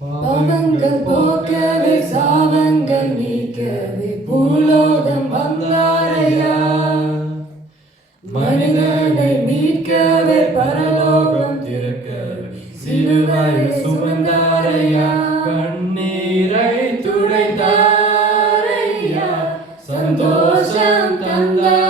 பாவங்கள் போக்கவே சாவங்கள் நீக்கவே பூலோகம் வந்தாரையா மனிதனை மீட்கவே பரலோகம் திறக்கவே சிலுவை சுமந்தாரையா? கண்ணீரை துடைத்தாரையா? சந்தோஷம் தந்தார்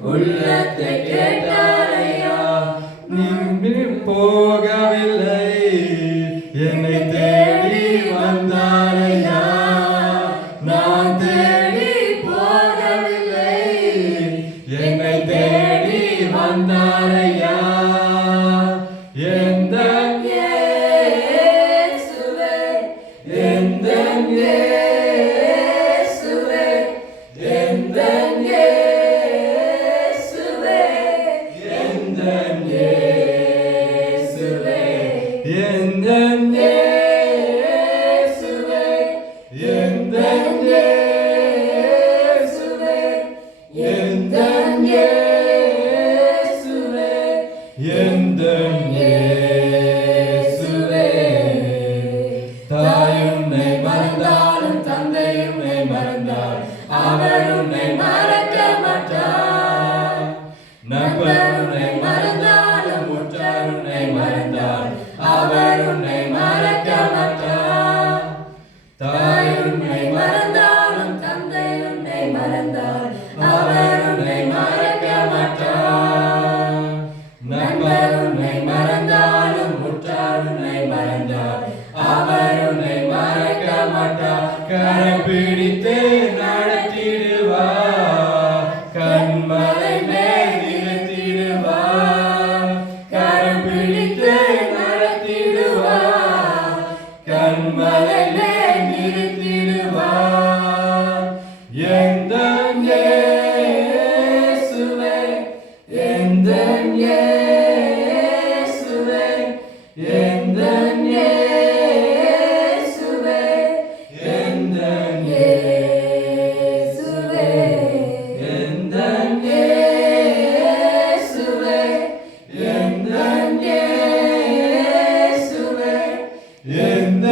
உள்ளத்தை கேட்டாரையா? நீ போகவில்லை. என்னை தேடி வந்தாரையா? நான் தேடி போகவில்லை. என்னை தேடி வந்தாரையா? எந்த எந்த எந்தன் ஏசுவே எந்தன் ஏ பிடித்து நடத்திடுவா. கண்மலை மேல் நிறுத்திடுவார் கரம் பிடித்து நடத்திடுவா. கண்மலை